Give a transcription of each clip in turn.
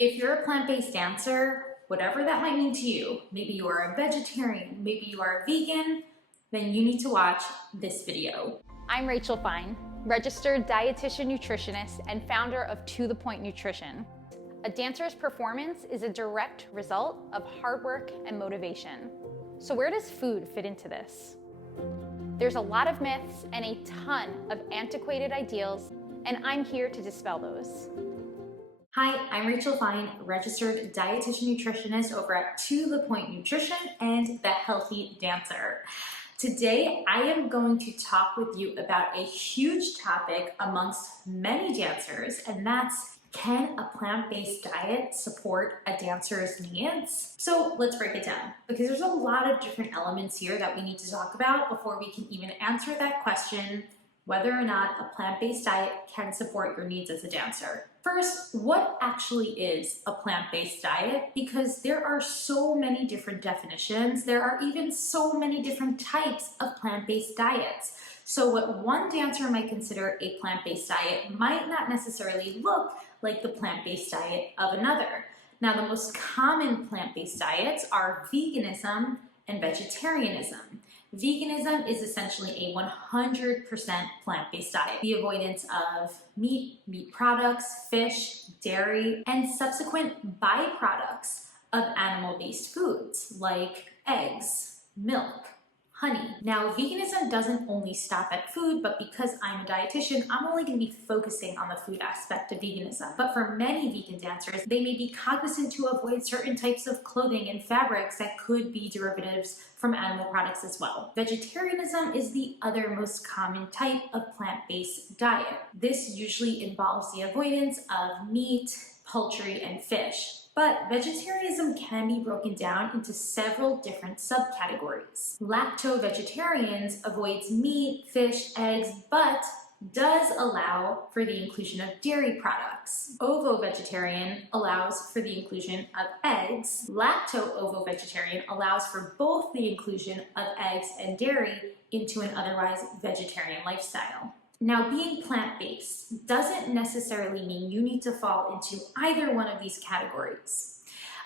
If you're a plant-based dancer, whatever that might mean to you, maybe you are a vegetarian, maybe you are a vegan, then you need to watch this video. I'm Rachel Fine, registered dietitian nutritionist and founder of To The Point Nutrition. A dancer's performance is a direct result of hard work and motivation. So where does food fit into this? There's a lot of myths and a ton of antiquated ideals, and I'm here to dispel those. Hi, I'm Rachel Fine, registered dietitian nutritionist over at To The Point Nutrition and The Healthy Dancer. Today, I am going to talk with you about a huge topic amongst many dancers, and that's, can a plant-based diet support a dancer's needs? So let's break it down, because there's a lot of different elements here that we need to talk about before we can even answer that question, whether or not a plant-based diet can support your needs as a dancer. First, what actually is a plant-based diet? Because there are so many different definitions. There are even so many different types of plant-based diets. So what one dancer might consider a plant-based diet might not necessarily look like the plant-based diet of another. Now, the most common plant-based diets are veganism and vegetarianism. Veganism is essentially a 100% plant-based diet. The avoidance of meat products, fish, dairy, and subsequent byproducts of animal-based foods like eggs, milk, honey. Now, veganism doesn't only stop at food, but because I'm a dietitian, I'm only going to be focusing on the food aspect of veganism. But for many vegan dancers, they may be cognizant to avoid certain types of clothing and fabrics that could be derivatives from animal products as well. Vegetarianism is the other most common type of plant-based diet. This usually involves the avoidance of meat, poultry, and fish. But vegetarianism can be broken down into several different subcategories. Lacto-vegetarians avoids meat, fish, eggs, but does allow for the inclusion of dairy products. Ovo-vegetarian allows for the inclusion of eggs. Lacto-ovo-vegetarian allows for both the inclusion of eggs and dairy into an otherwise vegetarian lifestyle. Now, being plant-based doesn't necessarily mean you need to fall into either one of these categories.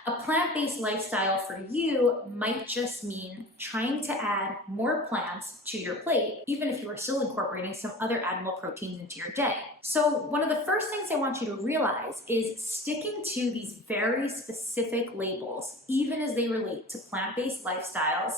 A plant-based lifestyle for you might just mean trying to add more plants to your plate, even if you are still incorporating some other animal proteins into your day. So one of the first things I want you to realize is sticking to these very specific labels, even as they relate to plant-based lifestyles,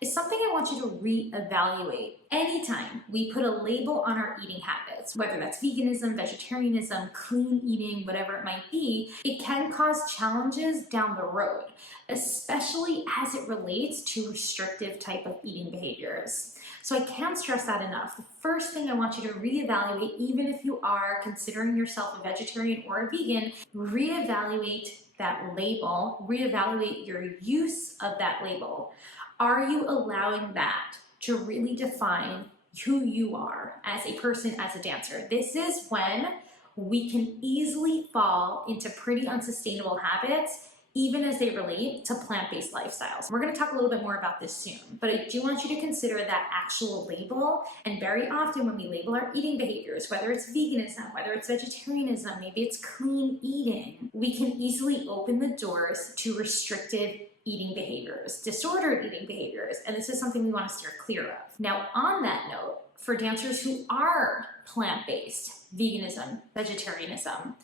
is something I want you to reevaluate. Anytime we put a label on our eating habits, whether that's veganism, vegetarianism, clean eating, whatever it might be, it can cause challenges down the road, especially as it relates to restrictive type of eating behaviors. So I can't stress that enough. The first thing I want you to reevaluate, even if you are considering yourself a vegetarian or a vegan, reevaluate that label, reevaluate your use of that label. Are you allowing that to really define who you are as a person, as a dancer? This is when we can easily fall into pretty unsustainable habits, even as they relate to plant-based lifestyles. We're going to talk a little bit more about this soon, but I do want you to consider that actual label. And very often when we label our eating behaviors, whether it's veganism, whether it's vegetarianism, maybe it's clean eating, we can easily open the doors to restrictive eating behaviors, disordered eating behaviors, and this is something we want to steer clear of. Now, on that note, for dancers who are plant-based, veganism, vegetarianism,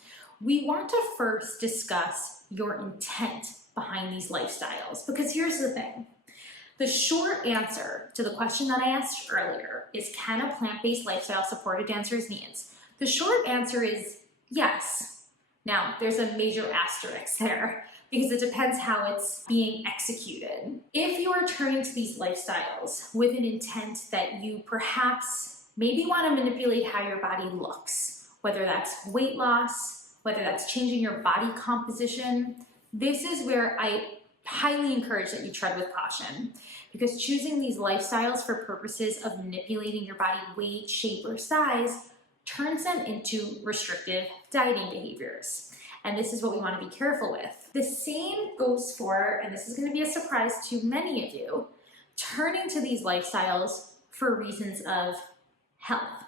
we want to first discuss your intent behind these lifestyles, because here's the thing. The short answer to the question that I asked earlier is, can a plant-based lifestyle support a dancer's needs? The short answer is yes. Now, there's a major asterisk there, because it depends how it's being executed. If you are turning to these lifestyles with an intent that you perhaps maybe want to manipulate how your body looks, whether that's weight loss, whether that's changing your body composition, this is where I highly encourage that you tread with caution, because choosing these lifestyles for purposes of manipulating your body weight, shape, or size turns them into restrictive dieting behaviors. And this is what we want to be careful with. The same goes for, and this is going to be a surprise to many of you, turning to these lifestyles for reasons of health.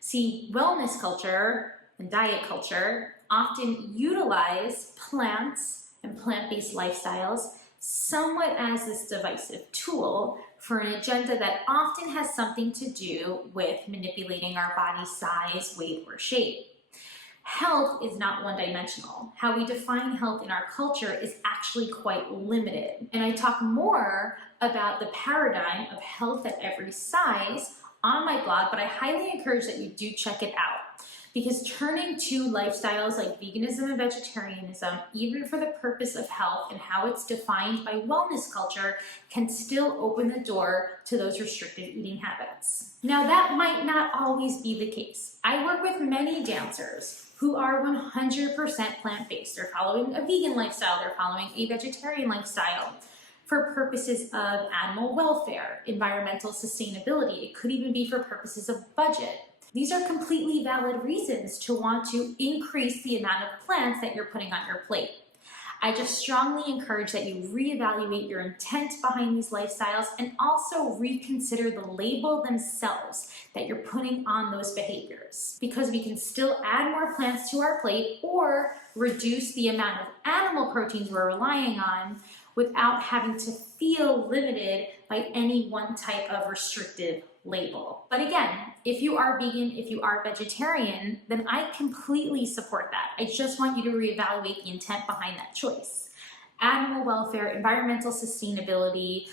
See, wellness culture and diet culture often utilize plants and plant-based lifestyles somewhat as this divisive tool for an agenda that often has something to do with manipulating our body's size, weight, or shape. Health is not one-dimensional. How we define health in our culture is actually quite limited. And I talk more about the paradigm of health at every size on my blog, but I highly encourage that you do check it out. Because turning to lifestyles like veganism and vegetarianism, even for the purpose of health and how it's defined by wellness culture, can still open the door to those restrictive eating habits. Now, that might not always be the case. I work with many dancers who are 100% plant-based. They're following a vegan lifestyle, they're following a vegetarian lifestyle for purposes of animal welfare, environmental sustainability. It could even be for purposes of budget. These are completely valid reasons to want to increase the amount of plants that you're putting on your plate. I just strongly encourage that you reevaluate your intent behind these lifestyles and also reconsider the label themselves that you're putting on those behaviors. Because we can still add more plants to our plate or reduce the amount of animal proteins we're relying on without having to feel limited by any one type of restrictive label. But again, if you are vegan, if you are vegetarian, then I completely support that. I just want you to reevaluate the intent behind that choice. Animal welfare, environmental sustainability,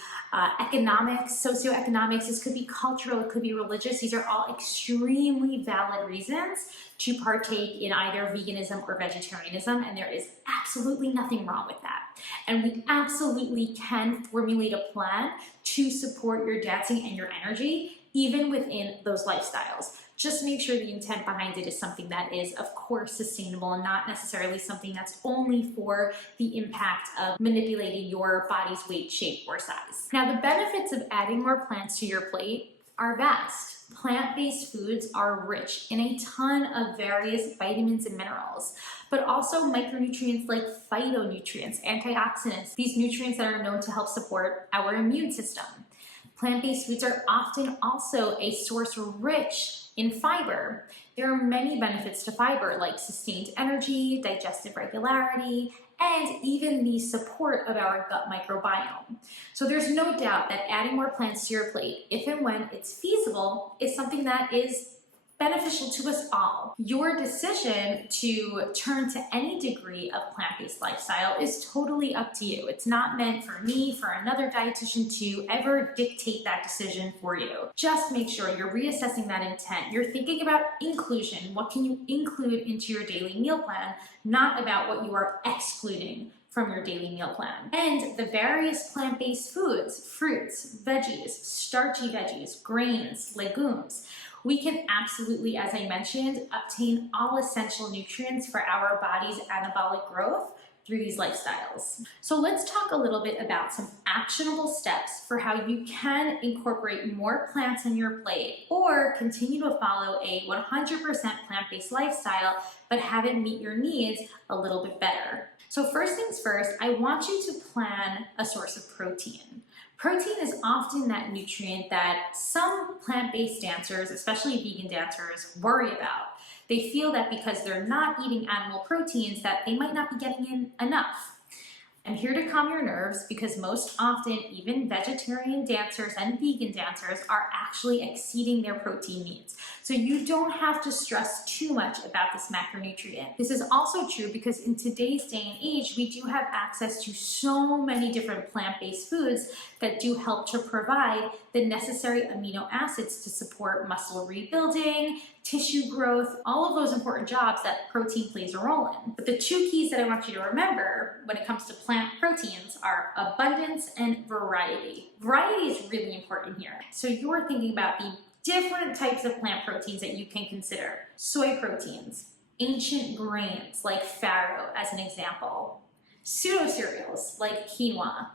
economics, socioeconomics, this could be cultural, it could be religious. These are all extremely valid reasons to partake in either veganism or vegetarianism, and there is absolutely nothing wrong with that. And we absolutely can formulate a plan to support your dancing and your energy, even within those lifestyles. Just make sure the intent behind it is something that is, of course, sustainable and not necessarily something that's only for the impact of manipulating your body's weight, shape, or size. Now, the benefits of adding more plants to your plate are vast. Plant-based foods are rich in a ton of various vitamins and minerals, but also micronutrients like phytonutrients, antioxidants, these nutrients that are known to help support our immune system. Plant-based foods are often also a source rich in fiber. There are many benefits to fiber, like sustained energy, digestive regularity, and even the support of our gut microbiome. So there's no doubt that adding more plants to your plate, if and when it's feasible, is something that is beneficial to us all. Your decision to turn to any degree of plant-based lifestyle is totally up to you. It's not meant for me, for another dietitian to ever dictate that decision for you. Just make sure you're reassessing that intent. You're thinking about inclusion. What can you include into your daily meal plan, not about what you are excluding from your daily meal plan. And the various plant-based foods, fruits, veggies, starchy veggies, grains, legumes, we can absolutely, as I mentioned, obtain all essential nutrients for our body's anabolic growth through these lifestyles. So let's talk a little bit about some actionable steps for how you can incorporate more plants on your plate or continue to follow a 100% plant-based lifestyle, but have it meet your needs a little bit better. So first things first, I want you to plan a source of protein. Protein is often that nutrient that some plant-based dancers, especially vegan dancers, worry about. They feel that because they're not eating animal proteins that they might not be getting in enough. I'm here to calm your nerves because most often even vegetarian dancers and vegan dancers are actually exceeding their protein needs. So you don't have to stress too much about this macronutrient. This is also true because in today's day and age, we do have access to so many different plant-based foods that do help to provide the necessary amino acids to support muscle rebuilding, tissue growth, all of those important jobs that protein plays a role in. But the two keys that I want you to remember when it comes to plant proteins are abundance and variety. Variety is really important here. So you're thinking about the different types of plant proteins that you can consider. Soy proteins, ancient grains like farro as an example, pseudo-cereals like quinoa,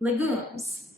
legumes,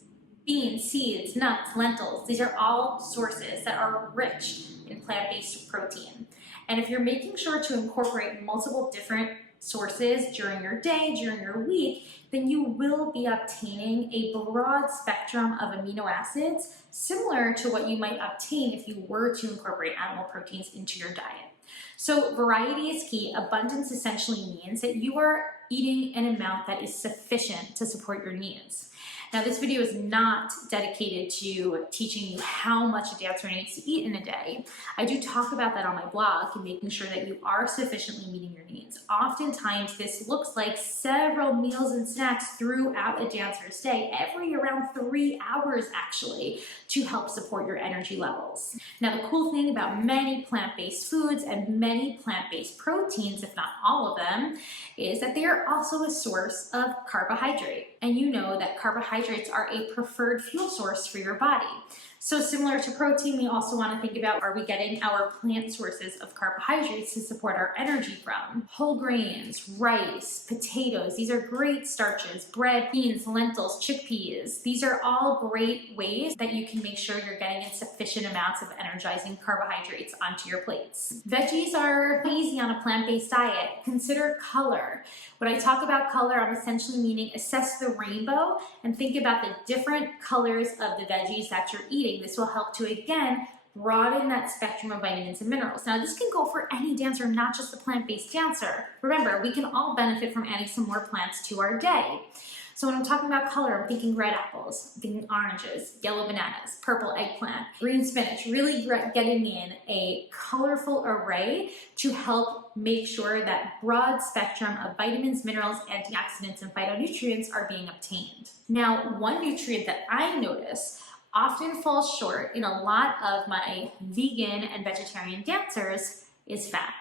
beans, seeds, nuts, lentils. These are all sources that are rich in plant-based protein. And if you're making sure to incorporate multiple different sources during your day, during your week, then you will be obtaining a broad spectrum of amino acids similar to what you might obtain if you were to incorporate animal proteins into your diet. So variety is key. Abundance essentially means that you are eating an amount that is sufficient to support your needs. Now, this video is not dedicated to teaching you how much a dancer needs to eat in a day. I do talk about that on my blog and making sure that you are sufficiently meeting your needs. Oftentimes, this looks like several meals and snacks throughout a dancer's day, every around 3 hours actually, to help support your energy levels. Now, the cool thing about many plant-based foods and many plant-based proteins, if not all of them, is that they are also a source of carbohydrate. And you know that carbohydrates are a preferred fuel source for your body. So similar to protein, we also want to think about, are we getting our plant sources of carbohydrates to support our energy from? Whole grains, rice, potatoes, these are great starches. Bread, beans, lentils, chickpeas. These are all great ways that you can make sure you're getting in sufficient amounts of energizing carbohydrates onto your plates. Veggies are easy on a plant-based diet. Consider color. When I talk about color, I'm essentially meaning assess the rainbow and think about the different colors of the veggies that you're eating. This will help to, again, broaden that spectrum of vitamins and minerals. Now, this can go for any dancer, not just the plant-based dancer. Remember, we can all benefit from adding some more plants to our day. So when I'm talking about color, I'm thinking red apples, I'm thinking oranges, yellow bananas, purple eggplant, green spinach, really getting in a colorful array to help make sure that broad spectrum of vitamins, minerals, antioxidants, and phytonutrients are being obtained. Now, one nutrient that I notice often falls short in a lot of my vegan and vegetarian dancers is fat.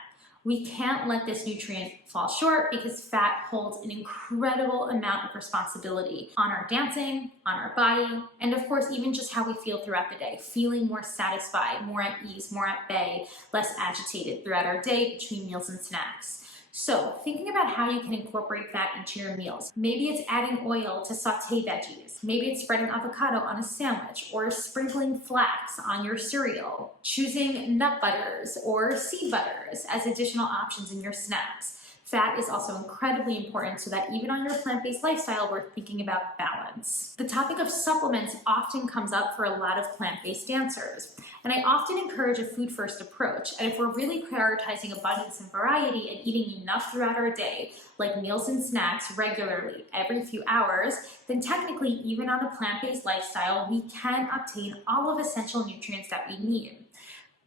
We can't let this nutrient fall short because fat holds an incredible amount of responsibility on our dancing, on our body, and of course, even just how we feel throughout the day, feeling more satisfied, more at ease, more at bay, less agitated throughout our day between meals and snacks. So thinking about how you can incorporate fat into your meals. Maybe it's adding oil to saute veggies. Maybe it's spreading avocado on a sandwich or sprinkling flax on your cereal. Choosing nut butters or seed butters as additional options in your snacks. Fat is also incredibly important so that even on your plant-based lifestyle, we're thinking about balance. The topic of supplements often comes up for a lot of plant-based dancers. And I often encourage a food-first approach. And if we're really prioritizing abundance and variety and eating enough throughout our day, like meals and snacks regularly every few hours, then technically, even on a plant-based lifestyle, we can obtain all of essential nutrients that we need.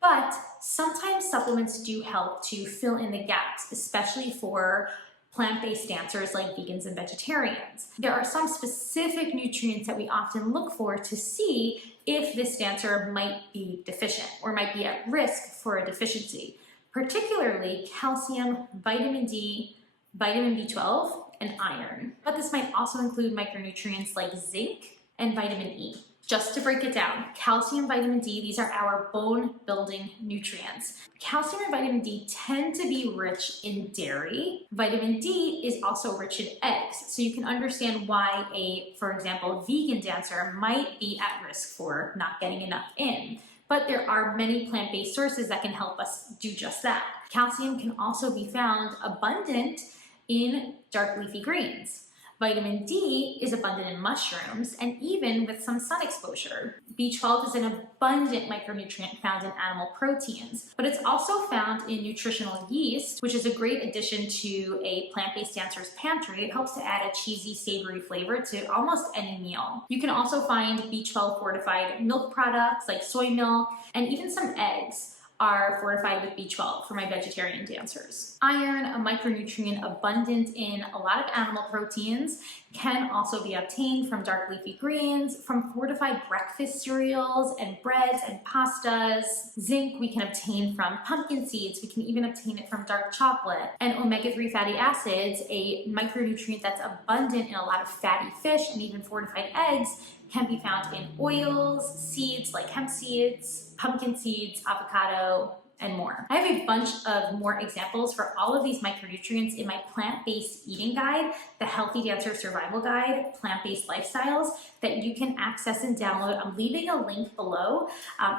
But sometimes supplements do help to fill in the gaps, especially for plant-based dancers like vegans and vegetarians. There are some specific nutrients that we often look for to see if this dancer might be deficient or might be at risk for a deficiency, particularly calcium, vitamin D, vitamin B12, and iron. But this might also include micronutrients like zinc and vitamin E. Just to break it down, calcium, vitamin D, these are our bone-building nutrients. Calcium and vitamin D tend to be rich in dairy. Vitamin D is also rich in eggs, so you can understand why for example, vegan dancer might be at risk for not getting enough in. But there are many plant-based sources that can help us do just that. Calcium can also be found abundant in dark leafy greens. Vitamin D is abundant in mushrooms and even with some sun exposure. B12 is an abundant micronutrient found in animal proteins, but it's also found in nutritional yeast, which is a great addition to a plant-based dancer's pantry. It helps to add a cheesy, savory flavor to almost any meal. You can also find B12 fortified milk products like soy milk, and even some eggs are fortified with B12 for my vegetarian dancers. Iron, a micronutrient abundant in a lot of animal proteins, can also be obtained from dark leafy greens, from fortified breakfast cereals and breads and pastas. Zinc we can obtain from pumpkin seeds. We can even obtain it from dark chocolate. And omega-3 fatty acids, a micronutrient that's abundant in a lot of fatty fish and even fortified eggs, can be found in oils, seeds like hemp seeds, pumpkin seeds, avocado, and more. I have a bunch of more examples for all of these micronutrients in my plant-based eating guide, the Healthy Dancer Survival Guide, Plant-Based Lifestyles, that you can access and download. I'm leaving a link below.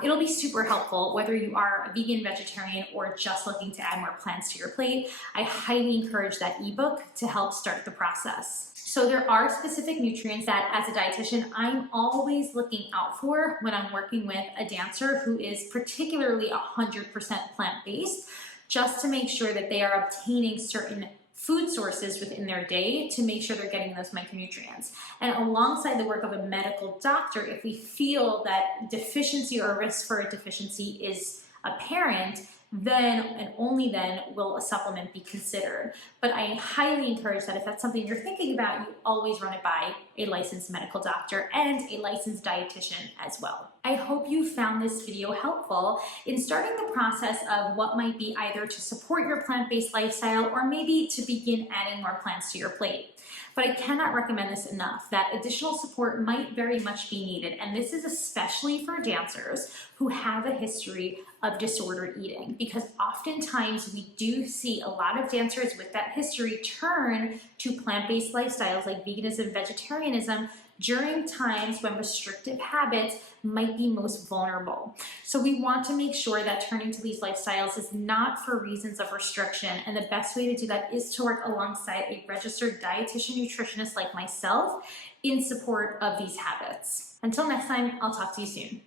It'll be super helpful whether you are a vegan, vegetarian, or just looking to add more plants to your plate. I highly encourage that ebook to help start the process. So there are specific nutrients that as a dietitian, I'm always looking out for when I'm working with a dancer who is particularly 100% plant-based. just to make sure that they are obtaining certain food sources within their day to make sure they're getting those micronutrients. And alongside the work of a medical doctor, if we feel that deficiency or risk for a deficiency is apparent, then and only then will a supplement be considered. But I highly encourage that if that's something you're thinking about, you always run it by a licensed medical doctor and a licensed dietitian as well. I hope you found this video helpful in starting the process of what might be either to support your plant-based lifestyle or maybe to begin adding more plants to your plate. But I cannot recommend this enough, that additional support might very much be needed, and this is especially for dancers who have a history of disordered eating, because oftentimes we do see a lot of dancers with that history turn to plant-based lifestyles like veganism, vegetarianism, during times when restrictive habits might be most vulnerable. So we want to make sure that turning to these lifestyles is not for reasons of restriction, and the best way to do that is to work alongside a registered dietitian nutritionist like myself in support of these habits. Until next time, I'll talk to you soon.